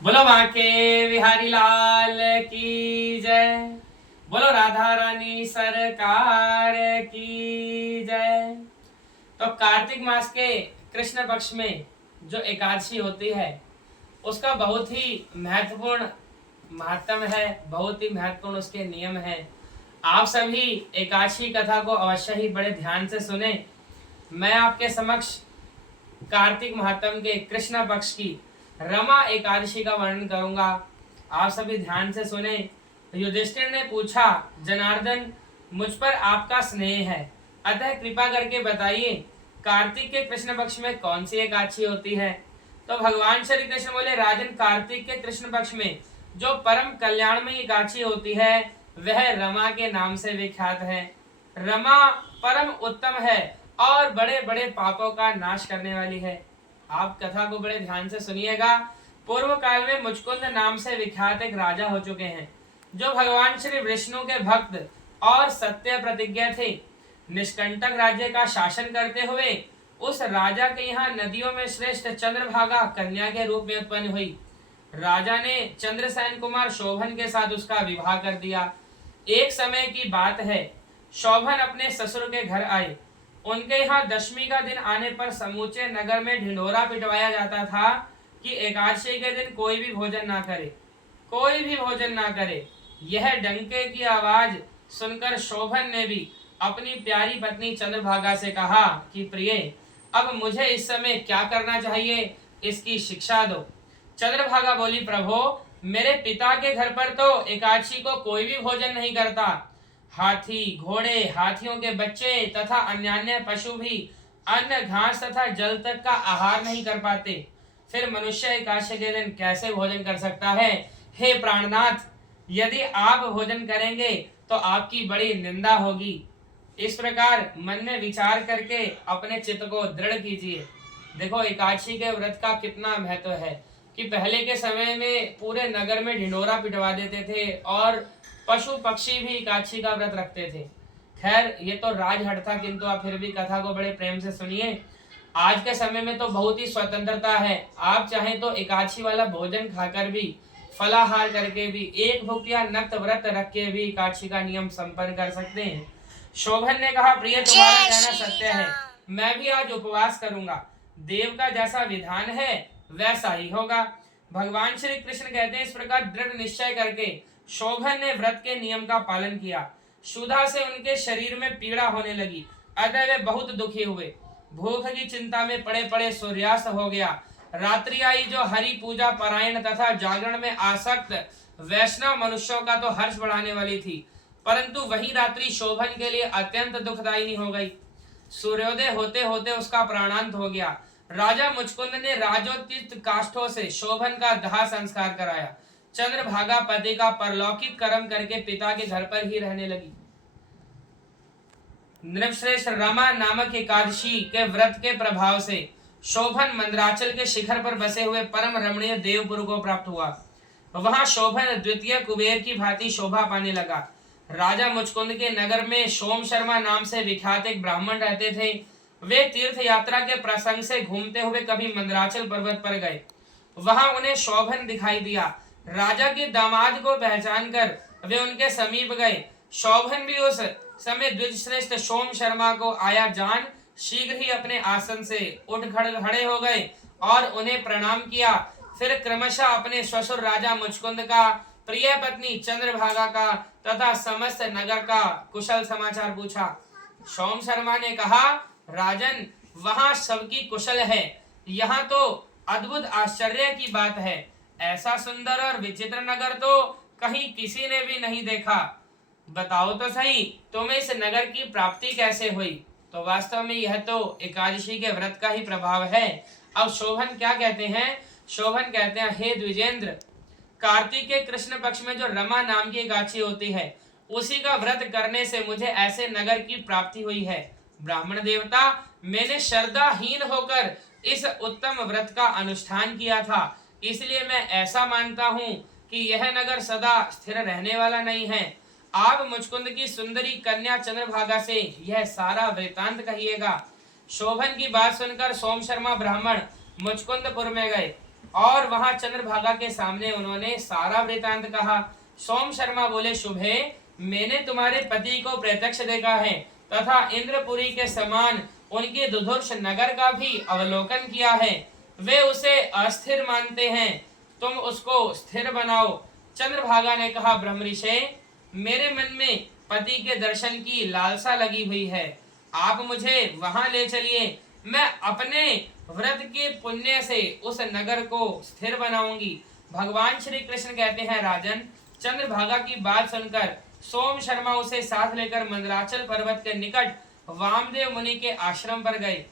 बोलो बांके बिहारी लाल की जय। बोलो राधा रानी सरकार की जय। तो कार्तिक मास के कृष्ण पक्ष में जो एकादशी होती है उसका बहुत ही महत्वपूर्ण महात्म है, बहुत ही महत्वपूर्ण उसके नियम है। आप सभी एकादशी कथा को अवश्य ही बड़े ध्यान से सुने। मैं आपके समक्ष कार्तिक महात्म के कृष्ण पक्ष की रमा एकादशी का वर्णन करूंगा। आप सभी ध्यान से सुने। युधिष्ठिर ने पूछा, जनार्दन मुझ पर आपका स्नेह है, अतः कृपा करके बताइए कार्तिक के कृष्ण पक्ष में कौन सी एकादशी होती है। तो भगवान श्री कृष्ण बोले, राजन कार्तिक के कृष्ण पक्ष में जो परम कल्याणमयी एकादशी होती है वह रमा के नाम से विख्यात है। रमा परम उत्तम है और बड़े बड़े पापों का नाश करने वाली है। आप कथा को बड़े ध्यान से सुनिएगा। पूर्व काल में मुचकुंद नाम से विख्यात एक राजा हो चुके हैं जो भगवान श्री विष्णु के भक्त और सत्य प्रतिज्ञा थे। निष्कंटक राज्य का शासन करते हुए उस राजा के यहाँ नदियों में श्रेष्ठ चंद्रभागा कन्या के रूप में उत्पन्न हुई। राजा ने चंद्रसेन कुमार शोभन के साथ उसका विवाह कर दिया। एक समय की बात है, शोभन अपने ससुर के घर आए। उनके यहाँ दशमी का दिन आने पर समूचे नगर में ढिंढोरा पिटवाया जाता था कि एकादशी के दिन कोई भी भोजन ना करे, कोई भी भोजन ना करे। यह डंके की आवाज सुनकर शोभन ने भी अपनी प्यारी पत्नी चंद्रभागा से कहा कि प्रिय, अब मुझे इस समय क्या करना चाहिए, इसकी शिक्षा दो। चंद्रभागा बोली, प्रभो मेरे पिता के घर पर तो एकादशी को कोई भी भोजन नहीं करता। हाथी, घोड़े, हाथियों के बच्चे तथा अन्य पशु भी अन्न, घास तथा जल तक का आहार नहीं कर पाते। फिर मनुष्य एकादशी के दिन कैसे भोजन कर सकता है। हे प्राणनाथ, यदि आप भोजन करेंगे तो आपकी बड़ी निंदा होगी। इस प्रकार मन में विचार करके अपने चित्त को दृढ़ कीजिए। देखो एकादशी के व्रत का कितना महत्व है कि पहले के समय में पूरे नगर में ढिंढोरा पिटवा देते थे और पशु पक्षी भी एकादशी का व्रत रखते थे। खैर ये तो राजहट था, किंतु आप फिर भी कथा को बड़े प्रेम से सुनिए। आज के समय में तो बहुत ही स्वतंत्रता है। आप चाहें तो एकादशी वाला भोजन खाकर भी, फलाहार करके भी, एक भुक्त या नक्त व्रत रख के भी एकादशी का नियम संपन्न कर सकते हैं। शोभन ने कहा, प्रिय तुम्हारा कहना सत्य है, मैं भी आज उपवास करूंगा। देव का जैसा विधान है वैसा ही होगा। भगवान श्री कृष्ण कहते हैं, इस प्रकार दृढ़ निश्चय करके शोभन ने व्रत के नियम का पालन किया। क्षुधा से उनके शरीर में पीड़ा होने लगी, अतः वे बहुत दुखी हुए। भूख की चिंता में पड़े पड़े सूर्यास्त हो गया। रात्रि आई जो हरि पूजा परायण तथा जागरण में आसक्त वैष्णव मनुष्यों का तो हर्ष बढ़ाने वाली थी, परंतु वही रात्रि शोभन के लिए अत्यंत दुखदायिनी हो गई। सूर्योदय होते होते उसका प्राणांत हो गया। राजा मुचकुंद ने राजोचित काष्ठों से शोभन का दाह संस्कार कराया। चंद्रभागा पति का परलौकिक कर्म करके पिता के घर पर ही रहने लगी। नृपश्रेष्ठ रमा नामक एकादशी के व्रत के प्रभाव से शोभन मंदराचल के शिखर पर बसे हुए परम रमणीय देवपुर को प्राप्त हुआ। वहां शोभन द्वितीय कुबेर की भांति शोभा पाने लगा। राजा मुचकुंद के नगर में सोम शर्मा नाम से विख्यात एक ब्राह्मण रहते थे। वे तीर्थ यात्रा के प्रसंग से घूमते हुए कभी मंदराचल पर्वत पर गए। वहां उन्हें शोभन दिखाई दिया। राजा के दामाद को पहचान कर वे उनके समीप गए। शोभन भी उस समय द्विजश्रेष्ठ सोम शर्मा को आया जान शीघ्र ही अपने आसन से उठ खड़े हो गए और उन्हें प्रणाम किया। फिर क्रमशः अपने ससुर राजा मुचकुंद का, प्रिय पत्नी चंद्रभागा का तथा समस्त नगर का कुशल समाचार पूछा। सोम शर्मा ने कहा, राजन वहां सबकी कुशल है, यहाँ तो अद्भुत आश्चर्य की बात है। ऐसा सुंदर और विचित्र नगर तो कहीं किसी ने भी नहीं देखा। बताओ तो सही, तुम्हें इस नगर की प्राप्ति कैसे हुई। तो वास्तव में यह तो एकादशी के व्रत का ही प्रभाव है। अब शोभन क्या कहते हैं। शोभन कहते हैं, हे द्विजेंद्र, कार्तिक के कृष्ण पक्ष में जो रमा नाम की एकादशी होती है उसी का व्रत करने से मुझे ऐसे नगर की प्राप्ति हुई है। ब्राह्मण देवता, मैंने श्रद्धाहीन होकर इस उत्तम व्रत का अनुष्ठान किया था, इसलिए मैं ऐसा मानता हूँ कि यह नगर सदा स्थिर रहने वाला नहीं है। आप मुचकुंद की सुंदरी कन्या चंद्रभागा से यह सारा वृतांत कहिएगा। शोभन की बात सुनकर सोम शर्मा ब्राह्मण मुचकुंदपुर में गए। और वहां चंद्रभागा के सामने उन्होंने सारा वृतांत कहा। सोम शर्मा बोले, शुभे, मैंने तुम्हारे पति को प्रत्यक्ष देखा है तथा इंद्रपुरी के समान उनके दुधुर्ष नगर का भी अवलोकन किया है। वे उसे अस्थिर मानते हैं, तुम उसको स्थिर बनाओ। चंद्रभागा ने कहा, ब्रह्मऋषि, मेरे मन में पति के दर्शन की लालसा लगी हुई है, आप मुझे वहां ले चलिए। मैं अपने व्रत के पुण्य से उस नगर को स्थिर बनाऊंगी। भगवान श्री कृष्ण कहते हैं, राजन, चंद्रभागा की बात सुनकर सोम शर्मा उसे साथ लेकर मंदराचल पर्वत के निकट वामदेव मुनि के आश्रम पर गए।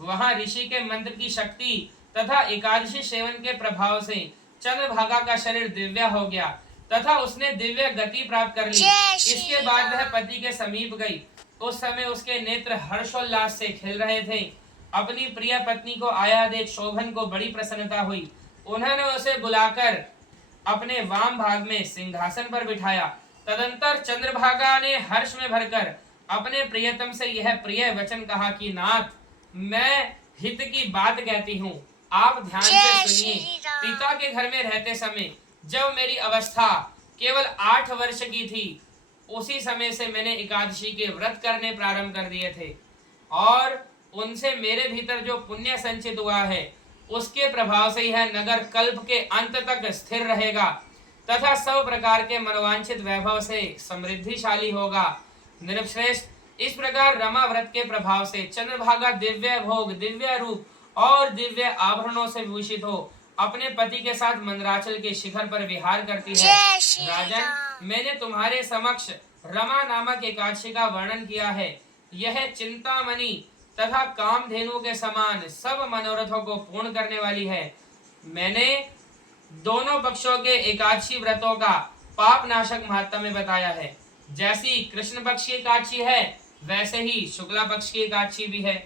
वहां ऋषि के मंत्र की शक्ति तथा एकादशी सेवन के प्रभाव से चंद्रभागा का शरीर दिव्य हो गया तथा उसने दिव्य गति प्राप्त कर ली। इसके बाद वह पति के समीप गई। उस समय उसके नेत्र हर्षोल्लास से खिल रहे थे। अपनी प्रिय पत्नी को आया देख शोभन को बड़ी प्रसन्नता हुई। उन्होंने उसे बुलाकर अपने वाम भाग में सिंहासन पर बिठाया। तदंतर चंद्रभागा ने हर्ष में भरकर अपने प्रियतम से यह प्रिय वचन कहा कि नाथ, मैं हित की बात कहती हूँ, आप ध्यान से सुनिए। पिता के घर में रहते समय जब मेरी अवस्था केवल 8 वर्ष की थी, उसी समय से मैंने एकादशी के व्रत करने प्रारंभ कर दिए थे और उनसे मेरे भीतर जो पुण्य संचित हुआ है उसके प्रभाव से यह नगर कल्प के अंत तक स्थिर रहेगा तथा सब प्रकार के मनोवांछित वैभव से समृद्धिशाली होगा। नृपश्रेष्ठ, इस प्रकार रमा व्रत के प्रभाव से चंद्रभागा दिव्य भोग, दिव्य रूप और दिव्य आभरणों से भूषित हो अपने पति के साथ मंदराचल के शिखर पर विहार करती है। राजन, मैंने तुम्हारे समक्ष रमा नामक एकादशी का वर्णन किया है। यह चिंतामणि तथा कामधेनु के समान सब मनोरथों को पूर्ण करने वाली है। मैंने दोनों पक्षों के एकादशी व्रतों का पाप नाशक महात्म्य बताया है। जैसी कृष्ण पक्ष की एकादशी है वैसे ही शुक्ला पक्ष की एकादशी भी है।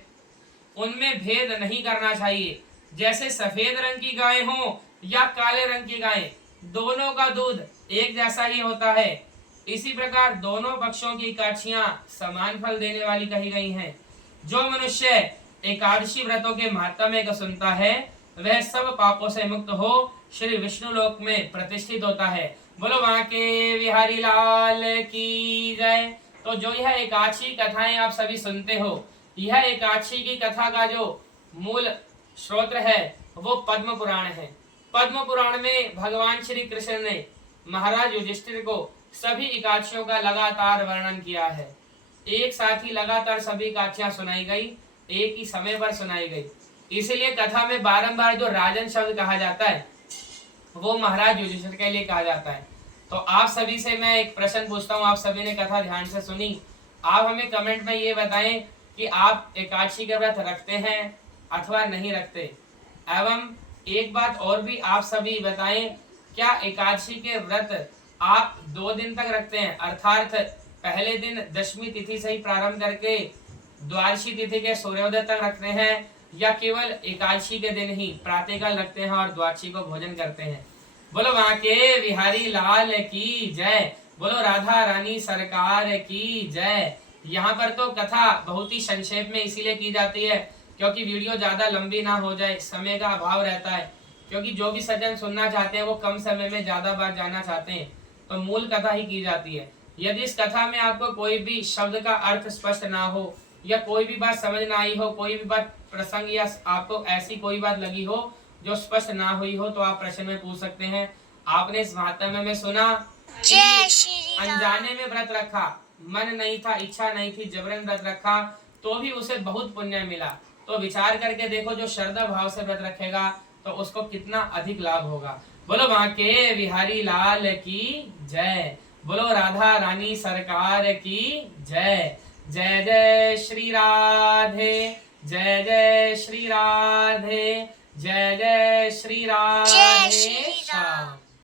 उनमें भेद नहीं करना चाहिए। जैसे सफेद रंग की गाय हो या काले रंग की गाय, दोनों का दूध एक जैसा ही होता है। इसी प्रकार दोनों पक्षों की एकादशियां समान फल देने वाली कही गई हैं। जो मनुष्य एकादशी व्रतों के महात्म्य को सुनता है वह सब पापों से मुक्त हो श्री विष्णु लोक में प्रतिष्ठित होता है। बोलो वहां के बिहारी लाल की जय। तो जो यह एकादशी कथाएं आप सभी सुनते हो, यह एकादशी की कथा का जो मूल स्रोत है वो पद्म पुराण है। पद्म पुराण में भगवान श्री कृष्ण ने महाराज युधिष्ठिर को सभी एकादशियों का लगातार वर्णन किया है। एक साथ ही लगातार सभी एकादशियां सुनाई गई, एक ही समय पर सुनाई गई। इसीलिए कथा में बारंबार जो राजन शब्द कहा जाता है वो महाराज युधिष्ठिर के लिए कहा जाता है। तो आप सभी से मैं एक प्रश्न पूछता हूँ, आप सभी ने कथा ध्यान से सुनी, आप हमें कमेंट में ये बताएं कि आप एकादशी का व्रत रखते हैं अथवा नहीं रखते। एवं एक बात और भी आप सभी बताएं, क्या एकादशी के व्रत आप 2 दिन तक रखते हैं, अर्थात पहले दिन दशमी तिथि से ही प्रारंभ करके द्वादशी तिथि के सूर्योदय तक रखते हैं, या केवल एकादशी के दिन ही प्रातःकाल रखते हैं और द्वादशी को भोजन करते हैं। बोलो वहां के बिहारी लाल की जय। बोलो राधा रानी सरकार की जय। यहाँ पर तो कथा बहुत ही संक्षेप में इसीलिए की जाती है क्योंकि वीडियो ज्यादा लंबी ना हो जाए, समय का अभाव रहता है। क्योंकि जो भी सज्जन सुनना चाहते हैं वो कम समय में ज्यादा बार जानना चाहते हैं, तो मूल कथा ही की जाती है। यदि इस कथा में आपको कोई भी शब्द का अर्थ स्पष्ट ना हो या कोई भी बात समझ ना आई हो, कोई भी बात प्रसंग या आपको ऐसी कोई बात लगी हो जो स्पष्ट ना हुई हो, तो आप प्रश्न में पूछ सकते हैं। आपने इस महात्म्य में सुना अनजाने में व्रत रखा, मन नहीं था, इच्छा नहीं थी, जबरन व्रत रखा तो भी उसे बहुत पुण्य मिला। तो विचार करके देखो, जो श्रद्धा भाव से व्रत रखेगा तो उसको कितना अधिक लाभ होगा। बोलो वहां के बिहारी लाल की जय। बोलो राधा रानी सरकार की जय। जय जय श्री राधे, जय जय श्री राधे, जय जय श्री राधे।